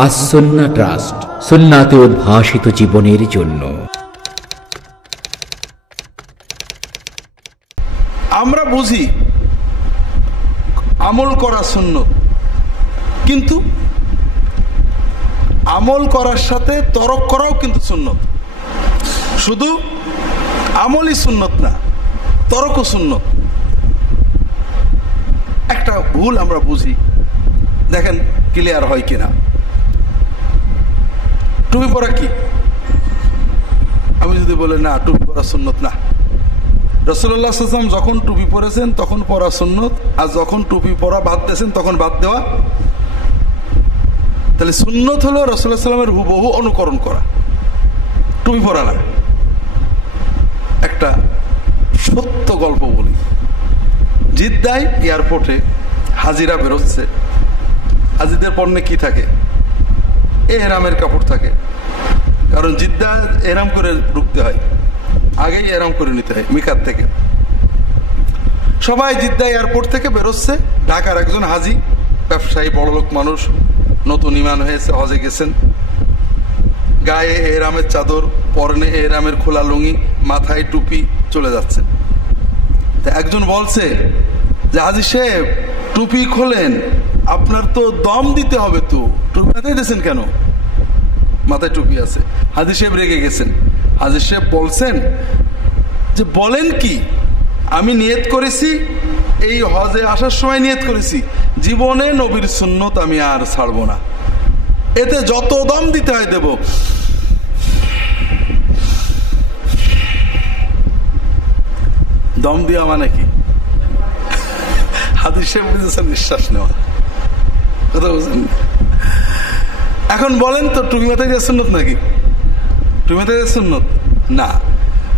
আসন্না trust, সুন্নাতে উদ্ভাসিত জীবনের জন্য। আমরা বুঝি আমল করা সুন্নত, কিন্তু আমল করার সাথে তরক করাও কিন্তু সুন্নত। শুধু আমলই সুন্নত না, তরকও সুন্নত। একটা ভুল আমরা বুঝি, দেখেন ক্লিয়ার হয় কিনা। টুপি পরা কি? আমি যদি বলে না টুপি পরা সুন্নত না, রাসূলুল্লাহ সাল্লাল্লাহু আলাইহি ওয়াসাল্লাম যখন টুপি পরেছেন তখন পরা সুন্নত, আর যখন টুপি পরা বাদ দিয়েছেন তখন বাদ দেওয়া। তাহলে সুন্নত হলো রাসূলুল্লাহ সাল্লাল্লাহু আলাইহি ওয়াসাল্লামের হুবহু অনুকরণ করা, টুপি পরা না। একটা সত্য গল্প বলি। জিদ্দায় এয়ারপোর্টে হাজিরা বেরোচ্ছে। হাজিদের পণ্যে কি থাকে? এহরামের কাপড় থাকে, কারণ জিদ্দা এহরাম করে ঢুকতে হয়, আগেই এহরাম করে নিতে হয় মিকাত থেকে। সবাই জিদ্দা এয়ারপোর্ট থেকে বেরোচ্ছে। ঢাকার একজন হাজি, ব্যবসায়ী, বড়লোক মানুষ, নতুন ঈমান হয়েছে, হজে গেছেন, গায়ে এহরামের চাদর, পরনে এহরামের খোলা লুঙ্গি, মাথায় টুপি, চলে যাচ্ছে। একজন বলছে যে হাজি সাহেব টুপি খোলেন, আপনার তো দম দিতে হবে, তো টুপি মাথায় দিয়েছেন কেন? মাথায় টুপি আছে। হাজি সাহেব রেগে গেছেন। হাজি সাহেব বলছেন যে বলেন কি, আমি নিয়ত করেছি, এই হজে আসার সময় নিয়ত করেছি জীবনে নবীর সুন্নত আমি আর ছাড়বো না, এতে যত দম দিতে হয় দেব। দম দেওয়া মানে কি? হাদিস সাহেব বুঝেছেন নিঃশ্বাস নেওয়া, কথা বুঝেন। এখন বলেন তো টুপি মাথায় দেওয়া সুন্নত নাকি? টুপি মাথায় দেওয়া সুন্নত না।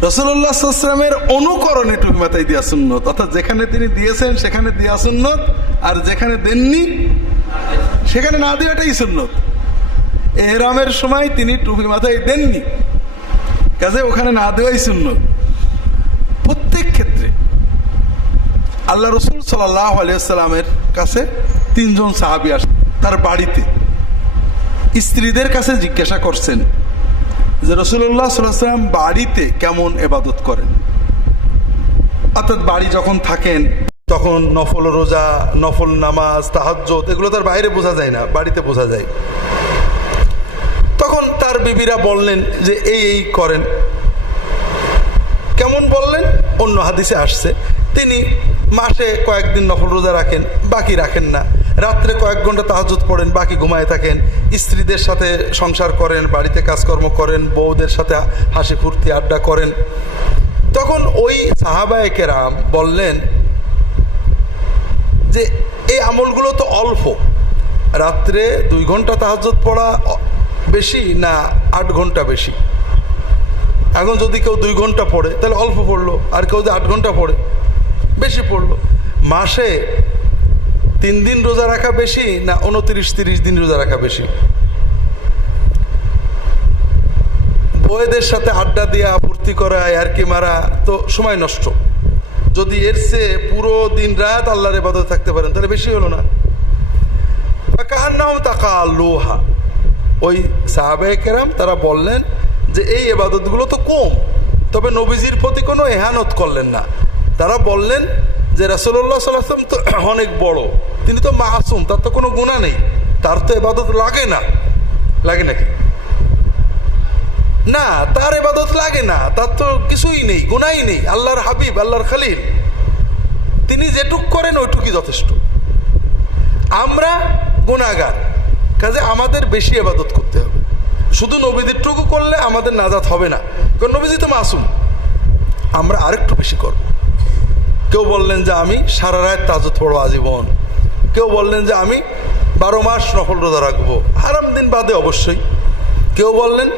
রাসূলুল্লাহ সাল্লাল্লাহু আলাইহি ওয়াসাল্লামের অনুকরণে টুপি মাথায় দেওয়া সুন্নত, অর্থাৎ যেখানে তিনি দিয়েছেন সেখানে দেওয়া সুন্নত, আর যেখানে দেননি সেখানে না দেওয়াটাই সুন্নত। এহরামের সময় তিনি টুপি মাথায় দেননি, কাজে ওখানে না দেওয়াই সুন্নত। প্রত্যেক ক্ষেত্রে আল্লাহ রসুল সাল্লাল্লাহু আলাইহি ওয়াসাল্লামের কাছে তিনজন সাহাবী আসেন, তার বাড়িতে স্ত্রীদের কাছে জিজ্ঞাসা করছেন যে রাসূলুল্লাহ সাল্লাল্লাহু আলাইহি ওয়াসাল্লাম বাড়িতে কেমন ইবাদত করেন। অর্থাৎ বাড়ি যখন থাকেন তখন নফল রোজা, নফল নামাজ, তাহাজ্জুদ, এগুলো তার বাইরে বোঝা যায় না, বাড়িতে বোঝা যায়। তখন তার বিবিরা বললেন যে এই করেন। কেমন বললেন? অন্য হাদিসে আসছে তিনি মাসে কয়েকদিন নফল রোজা রাখেন, বাকি রাখেন না। রাত্রে কয়েক ঘন্টা তাহাজ্জুদ পড়েন, বাকি ঘুমায় থাকেন। স্ত্রীদের সাথে সংসার করেন, বাড়িতে কাজকর্ম করেন, বউদের সাথে হাসি ফুর্তি আড্ডা করেন। তখন ওই সাহাবায়ে কেরাম বললেন যে এই আমলগুলো তো অল্প, রাত্রে 2 ঘন্টা তাহাজ্জুদ পড়া বেশি না 8 ঘন্টা বেশি? এখন যদি কেউ 2 ঘন্টা পড়ে তাহলে অল্প পড়লো, আর কেউ যদি 8 ঘন্টা পড়ে বেশি পড়লো। মাসে 3 দিন রোজা রাখা বেশি না 29-30 দিন রোজা রাখা বেশি? বউদের সাথে আড্ডা দেওয়া, ফুর্তি করা, ইয়ার্কি মারা তো সময় নষ্ট। যদি এর চেয়ে পুরো দিন রাত আল্লাহর ইবাদতে থাকতে পারেন তাহলে বেশি হলো না? ফাকান্নাহুম তাকাল্লুহা, ওই সাহাবায়ে কেরাম তারা বললেন যে এই ইবাদতগুলো তো কম, তবে নবীজির প্রতি কোনো ইহানত করলেন না। তারা বললেন যে রাসূলুল্লাহ সাল্লাল্লাহু আলাইহি ওয়াসাল্লাম তো অনেক বড়, তিনি তো মাসুম, তার তো কোনো গুনাহ নেই, তার তো ইবাদত লাগে না। লাগে নাকি? না, তার ইবাদত লাগে না, তার তো কিছুই নেই, গুনাহই নেই, আল্লাহর হাবিব, আল্লাহর খলিল, তিনি যেটুক করেন ওইটুকুই যথেষ্ট। আমরা গুনাহগার, কাজে আমাদের বেশি ইবাদত করতে হবে। শুধু নবীদের টুকু করলে আমাদের নাজাত হবে না, কারণ নবীজি তো মাসুম। আমরা আরেকটু বেশি করব। কেউ বললেন যে আমি সারা রাত তাহাজ্জুদ পড়ব আজীবন, কেউ বললেন যে আমি 12 মাস নফল রোজা রাখবো, হারাম দিন বাদে অবশ্যই। কেউ বললেন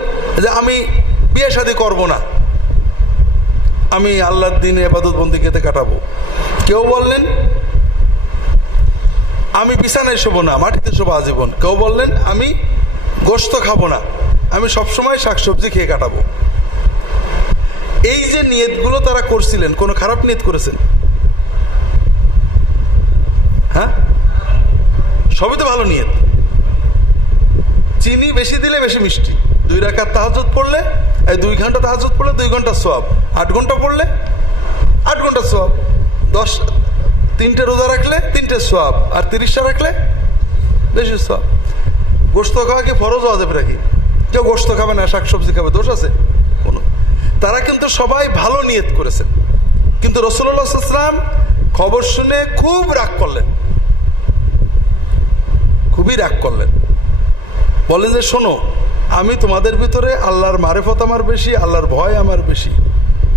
যে আমি বিয়ে শাদী করবো না, আমি আল্লাহর দিনে ইবাদত বন্দেগিতে কাটাবো। কেউ বললেন আমি বিছানায় শোবো না, মাটিতে শোবো আজীবন। কেউ বললেন আমি গোশত খাবো না, আমি সবসময় শাকসবজি খেয়ে কাটাবো। এই যে নিয়তগুলো তারা করছিলেন, কোনো খারাপ নিয়ত করেছেন? হ্যাঁ, সবই তো ভালো নিয়ত। চিনি বেশি দিলে বেশি মিষ্টি। 2 রাকাত তাহাজ্জুদ পড়লে, 2 ঘন্টা তাহাজ্জুদ পড়লে 2 ঘন্টা সওয়াব, 8 ঘন্টা পড়লে 8 ঘন্টা সওয়াব, 3টে রোজা রাখলে 3টে সওয়াব, আর 30টা রাখলে বেশি সওয়াব। গোশত খাওয়া কি ফরজ ওয়াজিব নাকি? কেউ গোশত খাবে না, শাকসবজি খাবে, দোষ আছে কোনো? তারা কিন্তু সবাই ভালো নিয়ত করেছেন, কিন্তু রাসূলুল্লাহ সাল্লাল্লাহু আলাইহি ওয়াসাল্লাম খবর শুনে খুব রাগ করলেন, খুবই রাগ করলেন। বলে যে শোনো, আমি তোমাদের ভিতরে আল্লাহর মারিফত আমার বেশি, আল্লাহর ভয় আমার বেশি,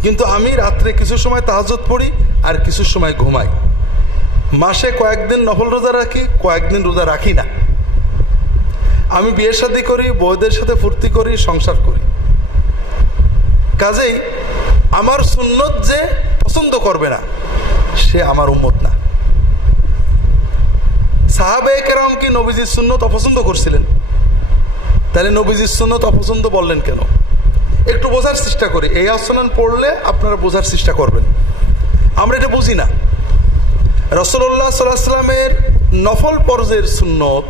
কিন্তু আমি রাত্রে কিছু সময় তাহাজ্জুদ পড়ি আর কিছু সময় ঘুমাই। মাসে কয়েকদিন নফল রোজা রাখি, কয়েকদিন রোজা রাখি না। আমি বিয়ে শাদী করি, বউদের সাথে ফুর্তি করি, সংসার করি। কাজেই আমার সুন্নত যে পছন্দ করবে না, সে আমার উম্মত না। সাহাবায়ে কেরাম কি নবীজির সুন্নত অপছন্দ করছিলেন? তাহলে নবীজির সুন্নত অপছন্দ বললেন কেন? একটু বোঝার চেষ্টা করি। এই আসনান পড়লে আপনারা বোঝার চেষ্টা করবেন। আমরা এটা বুঝি না। রাসূলুল্লাহ সাল্লাল্লাহু আলাইহি ওয়াসাল্লামের নফল ফরজের সুন্নত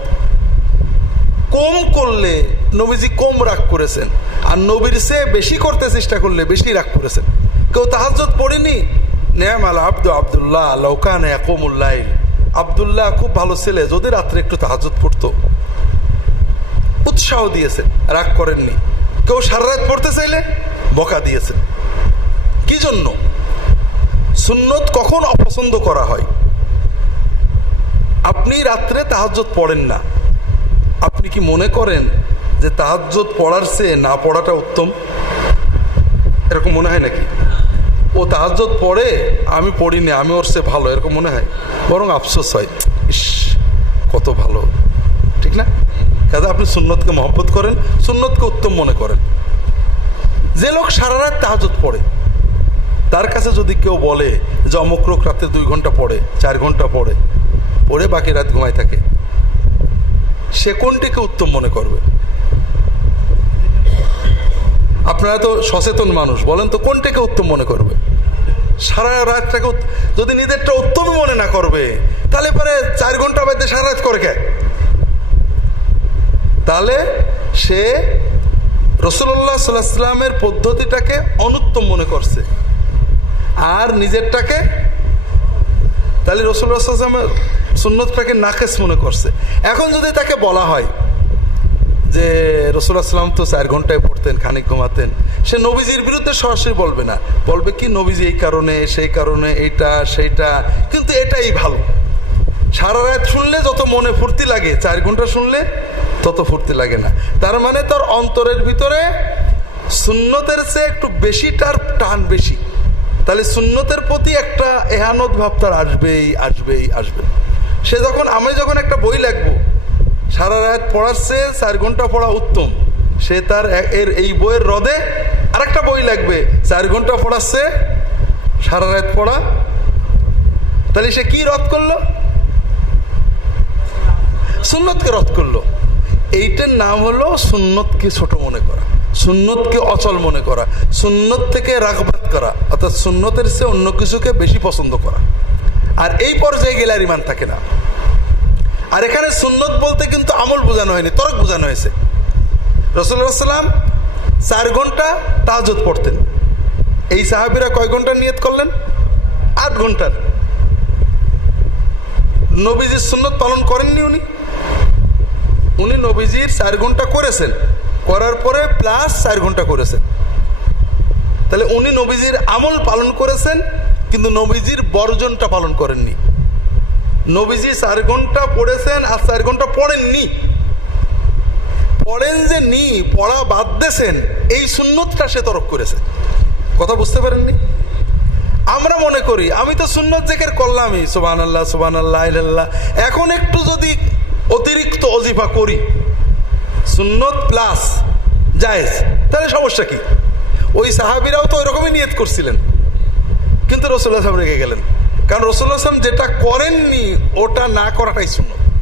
কম করলে নবীজি কম রাগ করেছেন, আর নবীর চেয়ে বেশি করতে চেষ্টা করলে বেশি রাগ করেছেন। কেউ তাহাজ্জুদ পড়েনি, নি'মাল আবদু আব্দুল্লাহ লাউ কানা ইয়াকুমুল লাইল, আব্দুল্লাহ খুব ভালো ছেলে, যদি রাত্রে একটু তাহাজ্জুদ পড়তো। উৎসাহ দিয়েছেন, রাগ করেননি। কেউ সারা রাত পড়তে চাইলে বকা দিয়েছেন। কি জন্য? সুন্নত কখন অপছন্দ করা হয়? আপনি রাত্রে তাহাজ্জুদ পড়েন না, আপনি কি মনে করেন যে তাহাজ্জুদ পড়ার চেয়ে না পড়াটা উত্তম? এরকম মনে হয় নাকি? ও তাহাজ্জুদ পড়ে, আমি পড়িনি, আমি ওর চেয়ে ভালো, এরকম মনে হয়? বরং আফসোস হয়, ইস কত ভালো, ঠিক না? কাজে আপনি সুন্নতকে মহব্বত করেন, সুন্নতকে উত্তম মনে করেন। যে লোক সারা রাত তাহাজ্জুদ পড়ে, তার কাছে যদি কেউ বলে যে অমুক লোক রাতে 2 ঘন্টা পড়ে, 4 ঘন্টা পড়ে, পড়ে বাকি রাত ঘুমায় থাকে, সে কোনটিকে উত্তম মনে করবে? আপনারা তো সচেতন মানুষ, বলেন তো কোনটাকে উত্তম মনে করবে? সারা রাতটাকে যদি নিজেরটা উত্তমই মনে না করবে, তাহলে পরে 4 ঘন্টা বাদে সারা রাত করে কে? তাহলে সে রাসূলুল্লাহ সাল্লাল্লাহু আলাইহি ওয়াসাল্লামের পদ্ধতিটাকে অনুত্তম মনে করছে, আর নিজেরটাকে, তাহলে রাসূলুল্লাহ সাল্লাল্লাহু আলাইহি ওয়াসাল্লামের সুন্নতটাকে নাকেস মনে করছে। এখন যদি তাকে বলা হয় যে রাসূলুল্লাহ সাল্লাল্লাহু আলাইহি ওয়াসাল্লাম তো 4 ঘন্টায় পড়তেন, খানিক ঘুমাতেন, সে নবীজির বিরুদ্ধে সরাসরি বলবে না, বলবে কি নবীজি এই কারণে, সেই কারণে, এইটা সেইটা, কিন্তু এটাই ভালো। সারা রাত শুনলে যত মনে ফুর্তি লাগে, 4 ঘন্টা শুনলে তত ফুর্তি লাগে না। তার মানে তার অন্তরের ভিতরে সুন্নতের চেয়ে একটু বেশিটার টান বেশি। তাহলে সুন্নতের প্রতি একটা এহানত ভাব তার আসবেই আসবেই আসবে। সে যখন, আমি যখন একটা বই লিখবো, সারা রাত পড়ার চেয়ে 4 ঘন্টা পড়া উত্তম, সে তার এই বইয়ের রদে আরেকটা বই লিখবে, 4 ঘন্টা পড়ার চেয়ে সারা রাত পড়া। তাহলে সে কি রদ করলো? সুন্নতকে রদ করলো। এইটার নাম হলো সুন্নতকে ছোট মনে করা, সুন্নতকে অচল মনে করা, সুন্নত থেকে রাগবাত করা, অর্থাৎ সুন্নতের চেয়ে অন্য কিছুকে বেশি পছন্দ করা। আর এই পর্যায়ে গেলে আর ইমান থাকে না। আর এখানে সুন্নত বলতে কিন্তু আমল বোঝানো হয়নি, তরক বোঝানো হয়েছে। রাসূলুল্লাহ সাল্লাল্লাহু আলাইহি ওয়াসাল্লাম 4 ঘন্টা তাহাজ্জুদ পড়তেন। এই সাহাবীরা কয় ঘন্টা নিয়ত করলেন? 8 ঘন্টার। নবীজির সুন্নত পালন করেননি উনি নবীজির 4 ঘন্টা করেছেন, করার পরে প্লাস 4 ঘন্টা করেছেন। তাহলে উনি নবীজির আমল পালন করেছেন, কিন্তু নবীজির বর্জনটা পালন করেননি। নবীজি 4 ঘন্টা পড়েছেন আর 4 ঘন্টা পড়েননি। পড়েন যে নি, পড়া বাদ দিয়েছেন, এই সুন্নতটা সে তরক করেছে। কথা বুঝতে পারেননি? আমরা মনে করি আমি তো সুন্নত জিকির করলামই, সুবহানাল্লাহ সুবহানাল্লাহ ইল্লাল্লাহ, এখন একটু যদি অতিরিক্ত ওজিফা করি, সুন্নত প্লাস জায়েজ, তাহলে সমস্যা কি? ওই সাহাবীরাও তো ওইরকমই নিয়ত করছিলেন, কিন্তু রাসূলুল্লাহ সাল্লাল্লাহু আলাইহি ওয়াসাল্লাম রেগে গেলেন, কারণ রাসূলুল্লাহ সাল্লাল্লাহু আলাইহি ওয়াসাল্লাম যেটা করেননি ওটা না করাটাই সুন্নত।